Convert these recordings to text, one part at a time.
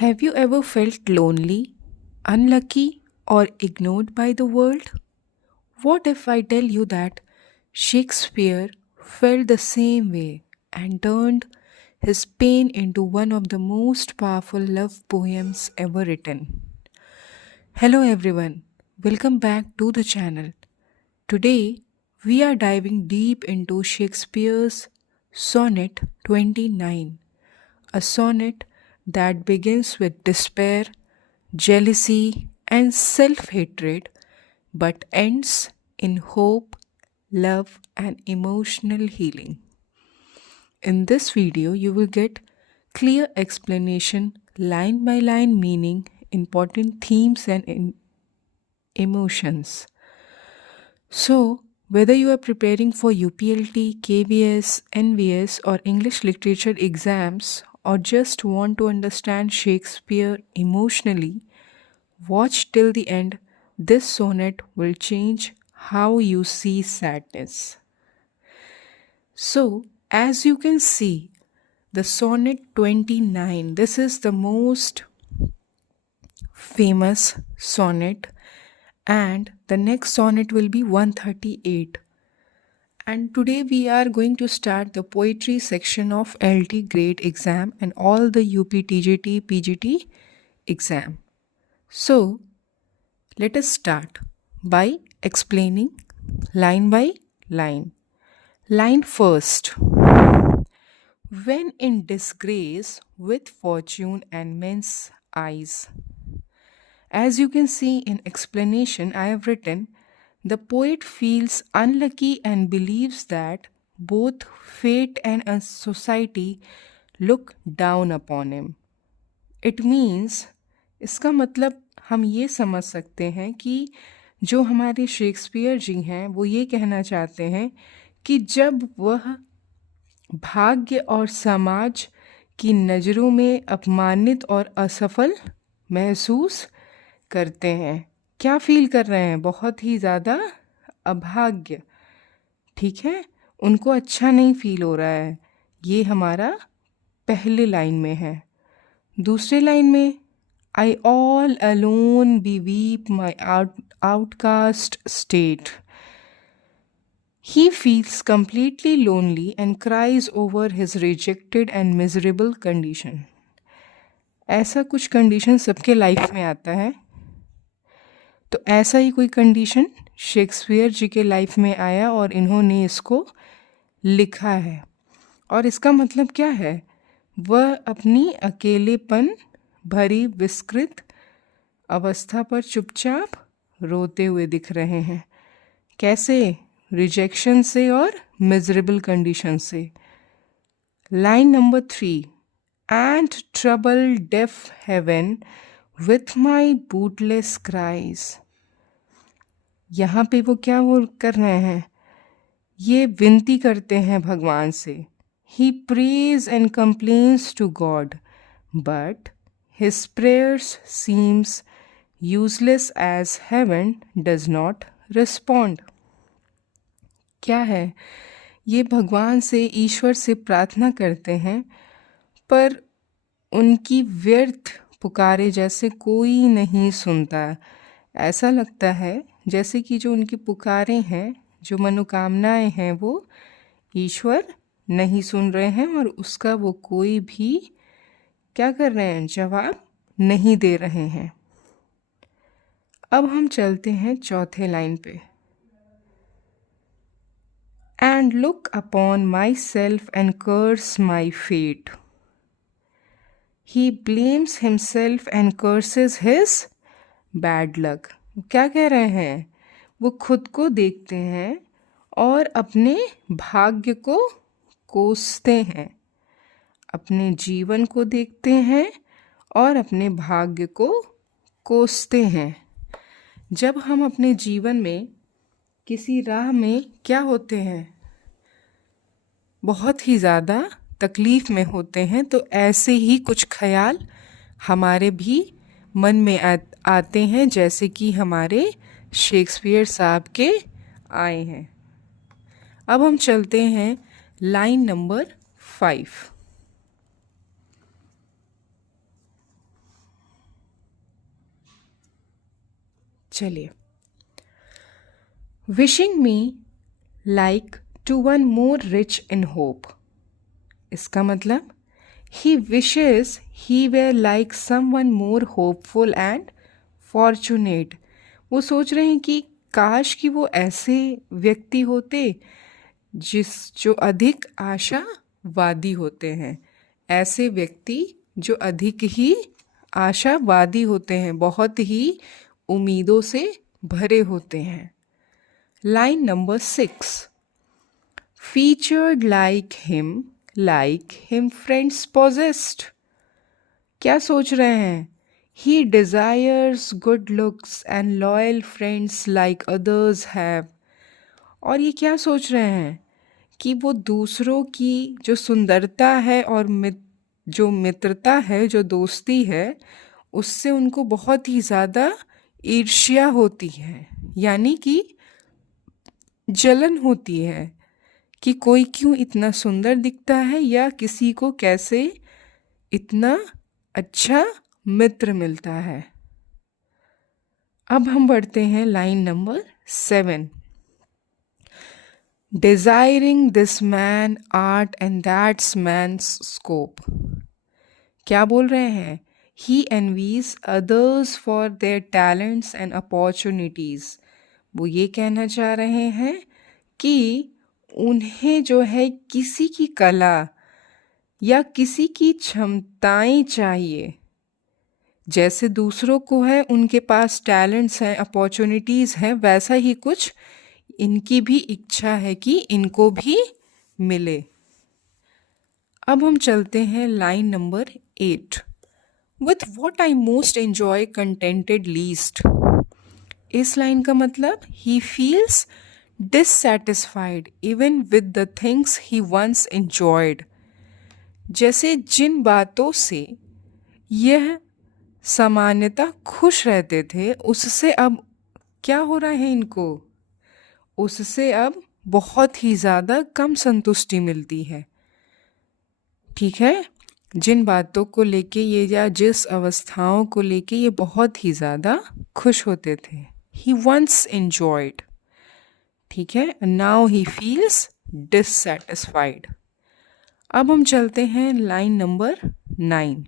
Have you ever felt lonely, unlucky, or ignored by the world? What if I tell you that Shakespeare felt the same way and turned his pain into one of the most powerful love poems ever written? Hello everyone, welcome back to the channel. Today we are diving deep into Shakespeare's Sonnet 29, a sonnet that begins with despair, jealousy, and self hatred, but ends in hope, love, and emotional healing. In this video, you will get clear explanation, line by line meaning, important themes, and emotions. So, whether you are preparing for UPLT, KBS, NVS, or English literature exams, or just want to understand Shakespeare emotionally, watch till the end. This sonnet will change how you see sadness. So, as you can see, the sonnet 29, this is the most famous sonnet, and the next sonnet will be 138. And today we are going to start the poetry section of LT grade exam and all the UPTGT PGT exam. So, let us start by explaining line by line. Line first. When in disgrace with fortune and men's eyes. As you can see in explanation I have written, the poet feels unlucky and believes that both fate and a society look down upon him. It means, इसका मतलब हम ये समझ सकते हैं कि जो हमारे शेक्सपियर जी हैं वो ये कहना चाहते हैं कि जब वह भाग्य और समाज की नज़रों में अपमानित और असफल महसूस करते हैं, क्या फील कर रहे हैं? बहुत ही ज़्यादा अभाग्य, ठीक है, उनको अच्छा नहीं फील हो रहा है। ये हमारा पहले लाइन में है। दूसरे लाइन में I all alone beweep my outcast state. He feels completely lonely and cries over his rejected and miserable condition. ऐसा कुछ कंडीशन सबके लाइफ में आता है, तो ऐसा ही कोई कंडीशन शेक्सपियर जी के लाइफ में आया और इन्होंने इसको लिखा है। और इसका मतलब क्या है? वह अपनी अकेलेपन भरी विस्कृत अवस्था पर चुपचाप रोते हुए दिख रहे हैं। कैसे? रिजेक्शन से और मिजरेबल कंडीशन से। Line number 3, and trouble deaf heaven with my bootless cries. यहाँ पे वो क्या वो कर रहे हैं? ये विनती करते हैं भगवान से। He praise and complains to God, but his prayers seems useless as heaven does not respond. क्या है? ये भगवान से, ईश्वर से प्रार्थना करते हैं, पर उनकी व्यर्थ पुकारे जैसे कोई नहीं सुनता। ऐसा लगता है जैसे कि जो उनकी पुकारें हैं, जो मनोकामनाएं हैं, वो ईश्वर नहीं सुन रहे हैं और उसका वो कोई भी क्या कर रहे हैं? जवाब नहीं दे रहे हैं। अब हम चलते हैं चौथे लाइन पे। And look upon myself and curse my fate. He blames himself and curses his bad luck. क्या कह रहे हैं? वो खुद को देखते हैं और अपने भाग्य को कोसते हैं, अपने जीवन को देखते हैं और अपने भाग्य को कोसते हैं। जब हम अपने जीवन में किसी राह में क्या होते हैं, बहुत ही ज़्यादा तकलीफ़ में होते हैं, तो ऐसे ही कुछ ख्याल हमारे भी मन में आते हैं, जैसे कि हमारे शेक्सपियर साहब के आए हैं। अब हम चलते हैं लाइन नंबर 5। चलिए, wishing me like to one more rich in hope. इसका मतलब he wishes he were like someone more hopeful and fortunate. वो सोच रहे हैं कि काश कि वो ऐसे व्यक्ति होते जो अधिक आशावादी होते हैं। ऐसे व्यक्ति जो अधिक ही आशावादी होते हैं, बहुत ही उम्मीदों से भरे होते हैं। Line number 6, featured like him friends possessed. क्या सोच रहे हैं? He desires good looks and loyal friends like others have. और ये क्या सोच रहे हैं कि वो दूसरों की जो सुंदरता है और जो मित्रता है, जो दोस्ती है, उससे उनको बहुत ही ज़्यादा ईर्ष्या होती है, यानी कि जलन होती है कि कोई क्यों इतना सुंदर दिखता है या किसी को कैसे इतना अच्छा मित्र मिलता है। अब हम बढ़ते हैं line number 7, desiring this man art and that's man's scope. क्या बोल रहे हैं? He envies others for their talents and opportunities. वो ये कहना चाह रहे हैं कि उन्हें जो है किसी की कला या किसी की क्षमताएं चाहिए। जैसे दूसरों को है, उनके पास टैलेंट्स हैं, अपॉर्चुनिटीज़ हैं, वैसा ही कुछ इनकी भी इच्छा है कि इनको भी मिले। अब हम चलते हैं line number 8, with what I most enjoy contented least. इस लाइन का मतलब he feels dissatisfied even with the things he once enjoyed. जैसे जिन बातों से यह सामान्यतः खुश रहते थे, उससे अब क्या हो रहा है इनको? उससे अब बहुत ही ज़्यादा कम संतुष्टि मिलती है। ठीक है, जिन बातों को लेके ये या जिस अवस्थाओं को लेके ये बहुत ही ज़्यादा खुश होते थे, ही वंस एंजॉयड। ठीक है, नाउ ही फील्स डिससेटिस्फाइड। अब हम चलते हैं line number 9,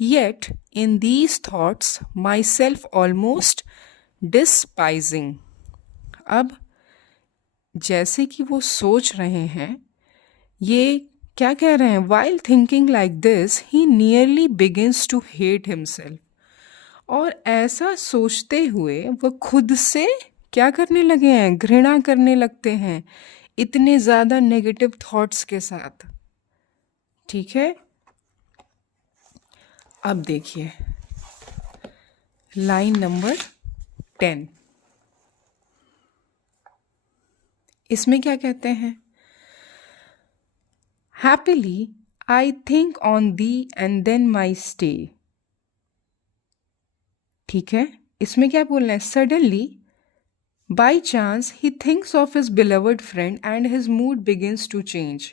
yet in these thoughts myself almost despising. अब जैसे कि वो सोच रहे हैं, ये क्या कह रहे हैं? While thinking like this he nearly begins to hate himself. और ऐसा सोचते हुए वो खुद से क्या करने लगे हैं? घृणा करने लगते हैं, इतने ज़्यादा नेगेटिव थॉट्स के साथ। ठीक है, अब देखिए लाइन नंबर 10, इसमें क्या कहते हैं? Happily I think on thee and then my state. ठीक है, इसमें क्या बोलना है? Suddenly by chance he thinks of his beloved friend and his mood begins to change.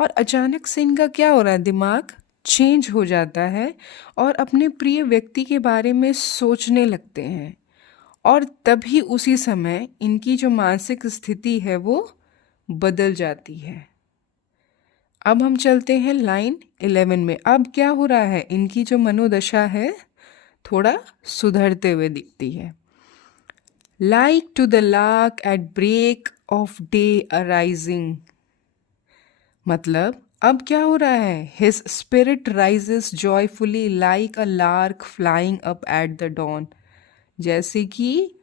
और अचानक से इनका क्या हो रहा है? दिमाग चेंज हो जाता है और अपने प्रिय व्यक्ति के बारे में सोचने लगते हैं। और तभी उसी समय इनकी जो मानसिक स्थिति है वो बदल जाती है। अब हम चलते हैं लाइन 11 में। अब क्या हो रहा है? इनकी जो मनोदशा है थोड़ा सुधरते हुए दिखती है। Like to the lark at break of day arising. मतलब अब क्या हो रहा है? His spirit rises joyfully like a lark flying up at the dawn. जैसे कि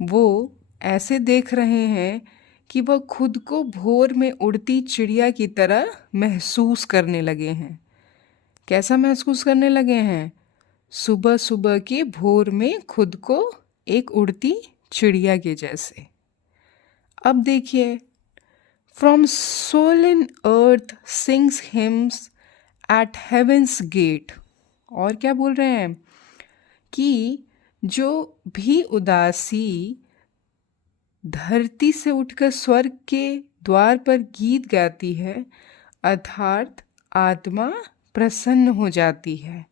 वो ऐसे देख रहे हैं कि वह खुद को भोर में उड़ती चिड़िया की तरह महसूस करने लगे हैं। कैसा महसूस करने लगे हैं? सुबह सुबह के भोर में खुद को एक उड़ती चिड़िया के जैसे। अब देखिए, from sullen earth sings hymns at heaven's gate. और क्या बोल रहे हैं? कि जो भी उदासी धरती से उठकर स्वर्ग के द्वार पर गीत गाती है, अर्थात आत्मा प्रसन्न हो जाती है।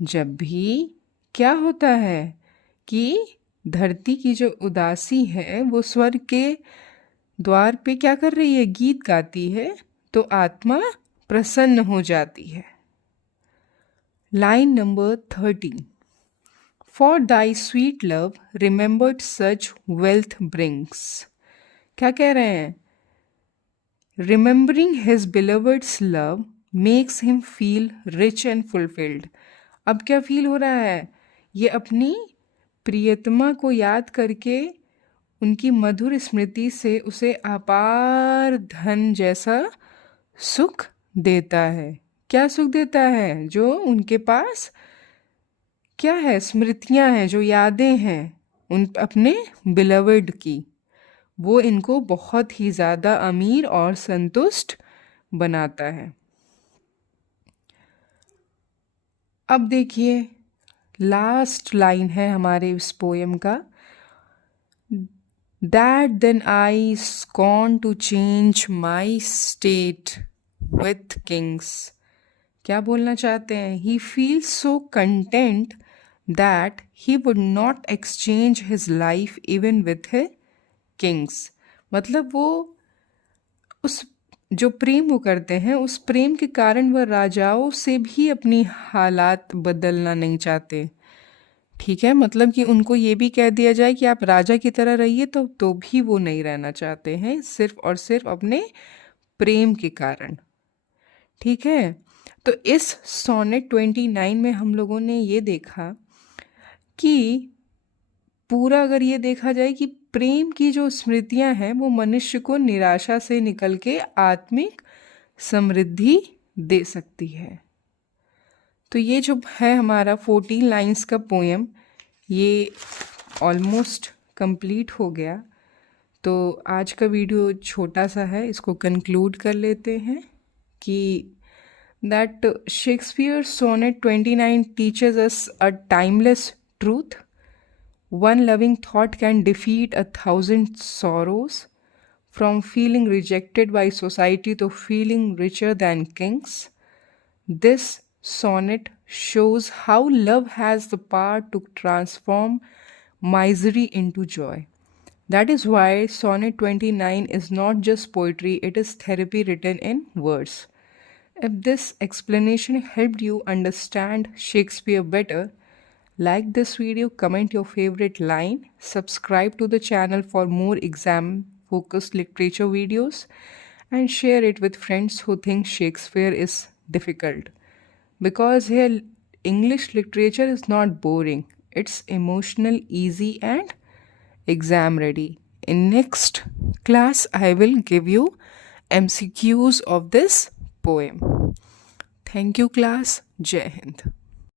जब भी क्या होता है कि धरती की जो उदासी है वो स्वर्ग के द्वार पे क्या कर रही है, गीत गाती है, तो आत्मा प्रसन्न हो जाती है। Line number 13, for thy sweet love remembered such wealth brings. क्या कह रहे हैं, remembering his beloved's love makes him feel rich and fulfilled. अब क्या फील हो रहा है, ये अपनी प्रियतमा को याद करके उनकी मधुर स्मृति से उसे अपार धन जैसा सुख देता है। क्या सुख देता है, जो उनके पास क्या है, स्मृतियां हैं, जो यादें हैं उन अपने बिलवर्ड की, वो इनको बहुत ही ज़्यादा अमीर और संतुष्ट बनाता है। अब देखिए लास्ट लाइन है हमारे इस पोएम का, That then I scorn to change my state with kings. क्या बोलना चाहते हैं, he feels so content that he would not exchange his life even with his kings. मतलब वो उस जो प्रेम वो करते हैं, उस प्रेम के कारण वह राजाओं से भी अपनी हालात बदलना नहीं चाहते। ठीक है, मतलब कि उनको ये भी कह दिया जाए कि आप राजा की तरह रहिए, तो भी वो नहीं रहना चाहते हैं, सिर्फ और सिर्फ अपने प्रेम के कारण। ठीक है, तो इस सोनेट 29 में हम लोगों ने ये देखा कि पूरा अगर ये देखा जाए कि प्रेम की जो स्मृतियां हैं वो मनुष्य को निराशा से निकल के आत्मिक समृद्धि दे सकती है। तो ये जो है हमारा 14 लाइंस का पोएम, ये ऑलमोस्ट कंप्लीट हो गया। तो आज का वीडियो छोटा सा है, इसको कंक्लूड कर लेते हैं कि that Shakespeare sonnet 29 teaches us a timeless truth, one loving thought can defeat 1,000 sorrows, from feeling rejected by society to feeling richer than kings. This sonnet shows how love has the power to transform misery into joy. That is why Sonnet 29 is not just poetry, it is therapy written in verse. If this explanation helped you understand Shakespeare better, like this video, comment your favorite line, subscribe to the channel for more exam-focused literature videos, and share it with friends who think Shakespeare is difficult. Because here English literature is not boring, it's emotional, easy and exam ready. In next class I will give you MCQs of this poem. Thank you class. Jai Hind.